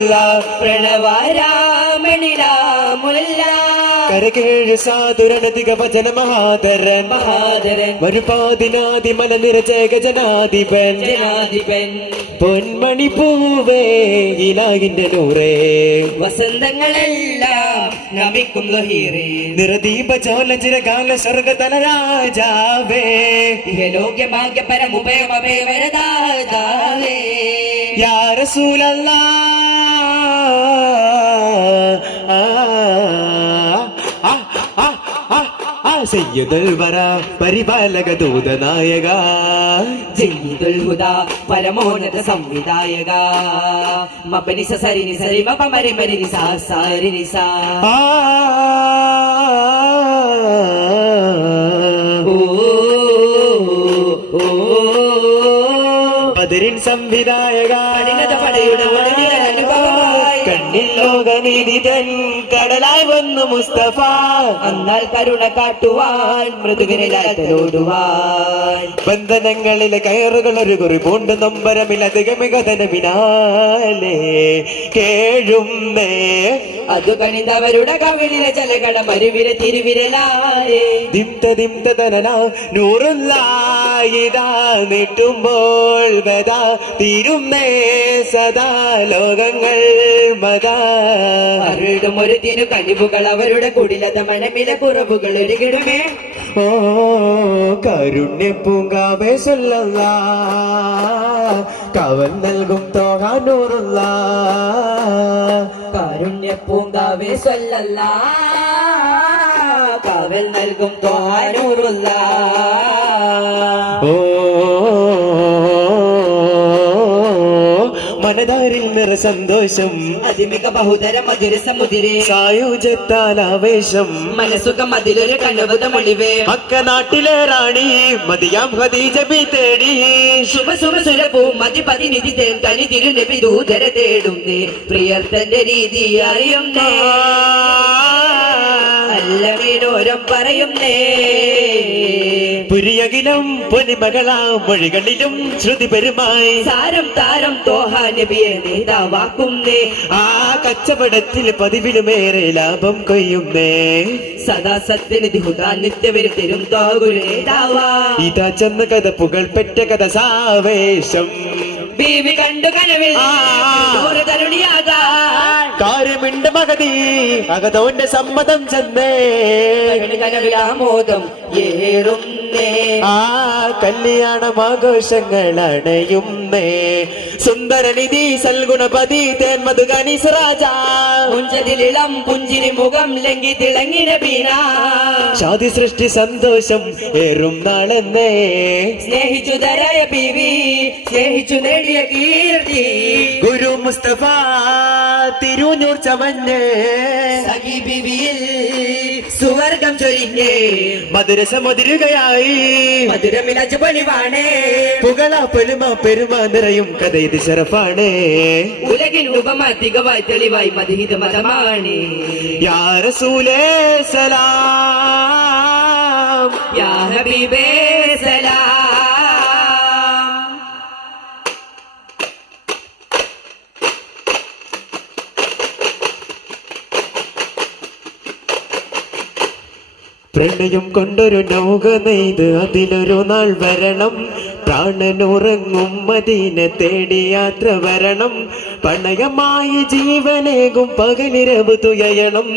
പ്രണവാരാമണിരാമുല്ല കരകേഴ് സാധുരണധിക വചന മഹാധരൻ വരുപാതിനാദി മനനിരചക ജനാധിപൻ പൊന്മണി പൂവേ ഇലാഹിന്റെ നൂറേ വസന്തങ്ങളെല്ലാം നമിക്കും ലഹീറേ നിറദീപ ചോല ചിരകാല സ്വർഗതല രാജാവേ ലോക്യഭാഗ്യ പരമുപയമേ വരദാതാവേ യാ റസൂലല്ലാഹ് സയ്യിദുൽ വറ പരിപാലക ദൂതനായക സയ്യിദുൽ ഹുദാ പരമോന്നത സംവിധായക മപനി സരിനി സരി മപമരി മരി നിസ സരി നിസ ബദരിൻ സംവിധായക പടയുടെ കണ്ണിൽ ലോകനീതിതൻ കടലായി വന്നു മുസ്തഫ എന്നാൽ കരുണ കാട്ടുവാൻ മൃദുവിനോടുവാൻ ബന്ധനങ്ങളിലെ കയറുകൾ ഒരു കുറി പൂണ്ട് നൊമ്പരമില്ലധികമികതനമിനാലേ കേഴുന്നേ അത് കണിന്തവരുടെ കവിളിലെ ചലകട മരുവിര തിരുവിരലാരേ ദിംത തനന നൂറുല്ലായിതാ നീട്ടുമ്പോൾ വദാ തീരുന്നേ സദാ ലോകങ്ങൾ മതാ അവരുടെ ഒരു തിരു കനിവുകൾ അവരുടെ കുടിലത മനമിലെ കുറവുകൾ ഒരുകിടുമേ ഓ കാരുണ്യ പൂങ്കാവേ സല്ലല്ലാ കവൽ നൽകും തോഹാനൂറുള്ള കാരുണ്യ പൂങ്കാവേ സല്ലല്ലാ കാവൽ നൽകും തോഹാനൂറുള്ള ഓ മനതാരിൽ നിറ സന്തോഷം അതിമിക ബഹുതര മധുര സമുദിരേ സായുജത്താലാവേശം മനസുഖം അതിലൊരു കണ്ണുബുധ മൊഴിവേ മക്ക നാട്ടിലെ റാണി മതിയാം ഖദീജ ബി തേടി ശുഭ ശുഭ സുരഭൂ മതിപതി നിധി തനി തിരുനബി ദൂതര തേടുന്നേ പ്രിയർത്തന്റെ രീതി അറിയുന്നേ അല്ലമേനോരം പറയുന്നേ പുരിയകിലും പൊലിമകളാം മൊഴികളിലും ശ്രുതി പെരുമായി സാരം താരം തോഹാ നബിയെ നേതാവാക്കുന്നേ ആ കച്ചവടത്തിൽ പതിവിലുമേറെ ലാഭം കൊയ്യുന്നേ സദാ സത്യനിധി ഹുദാ നിത്യവരും തരും തോകുരു നേതാവാ ഇതാ ചെന്ന കഥ പുകൾ പെറ്റ കഥ സാവേശം ബീവി കണ്ടു കനവിൽ കാര്യമിണ്ട് മകതി അകതോന്റെ സമ്മതം ചെന്നേ കനവിലാമോദം ഏറുന്നേ ആ കല്യാണം ആഘോഷങ്ങൾ അണയുന്നേ സുന്ദരനിധി സൽഗുണപതി തേന്മധു ഗണീസ് രാജ പുഞ്ചതിലിളം പുഞ്ചിരി മുഖം ലംഘി തിളങ്ങിന ബീന ഷാദി സൃഷ്ടി സന്തോഷം ഏറും നാളെന്നേ സ്നേഹിച്ചു ധരായ ബീവി സ്നേഹിച്ചു നേടിയ കീർത്തി ഗുരു മുസ്തഫ തിരുനൂർ ചമഞ്ഞേ സഖി ബിബിയിൽ സുവർഗം ചൊരിഞ്ഞേ മധുരസ മധുരുകയായി മധുരമിലച്ച് പൊലിവാണേ പുകള പെരുമ പെരുമ നിറയും കഥ ഇത് ശരഫാണ് ഉലകിൽ ഉപമ തികവായി തെളിവായി മധുഹിത മതമാണ് യാ റസൂലേ സലാം യാ ഹബീബേ സലാം പ്രണയം കൊണ്ടൊരു നൗക നെയ്ത് അതിലൊരു നാൾ വരണം പ്രാണനുറങ്ങും മദീന തേടി യാത്ര വരണം പണയമായി ജീവനേകും പകലിരവ് തുയയണം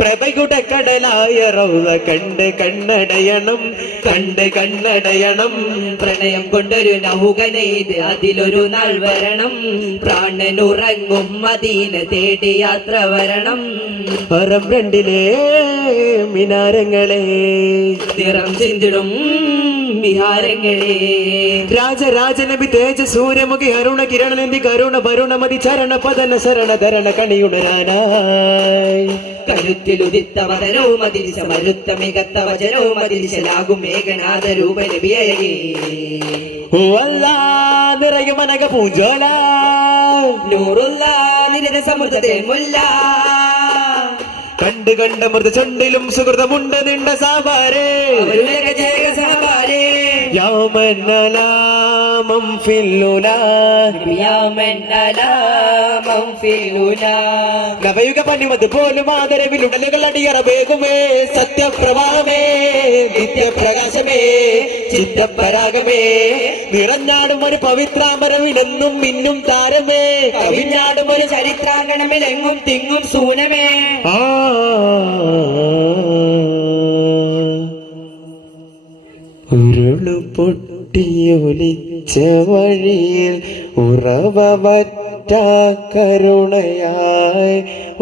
പ്രഭയുടെ കടലായ റൗള കണ്ട് കണ്ണടയണം കണ്ട് കണ്ണടയണം പ്രണയം കൊണ്ടൊരു നൗക നെയ്ത് അതിലൊരു നാൾ വരണം പ്രാണനുറങ്ങും മദീന തേടി യാത്ര വരണം ഹറം രണ്ടിലെ മിനാരങ്ങളെ നിറം ചിന്തിടും വിഹാരങ്ങളെ രാജരാജനബി തേജ സൂര്യമുഖി അരുണ കിരണനന്ദി കരുണ ഭരുണമതി ചരണ പതന ശരണ ധരണ കണിയുണരാനായി കരുത്തിലുദിത്ത വദനവും അതിരിച്ച മരുത്ത മികത്ത വചനവും അതിരിച്ചലാകും മേഘനാഥ രൂപ നബിയഴകേ ഓ അല്ലാ നിറയും അനക പൂജോല നൂറുള്ള നിരത സമൃദ്ധത്തെ മുല്ല കണ്ട് കണ്ട മൃത ചുണ്ടിലും സുഹൃതമുണ്ട് നിണ്ട സാവാരേ യാമന്നലാമം ഫില്ലുലാ നവയുഗ പണിമത് പോലും ആദരവിൽ ഉടലുകൾ അടിയറവേകുമേ സത്യപ്രവാഹമേ നിത്യപ്രകാശമേ ചിത്തപരാഗമേ നിറഞ്ഞാടും ഒരു പവിത്രാമരവിലെന്നും മിന്നും താരമേ കവിഞ്ഞാടും ഒരു ചരിത്രാങ്കണമിലെങ്ങും തിങ്ങും സൂനമേ ആ ഉരുളു പൊട്ടിയൊലിച്ച വഴിയിൽ ഉറവറ്റ കരുണയായി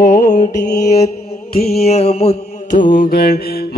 ഓടിയെത്തിയ മുത്തുകൾ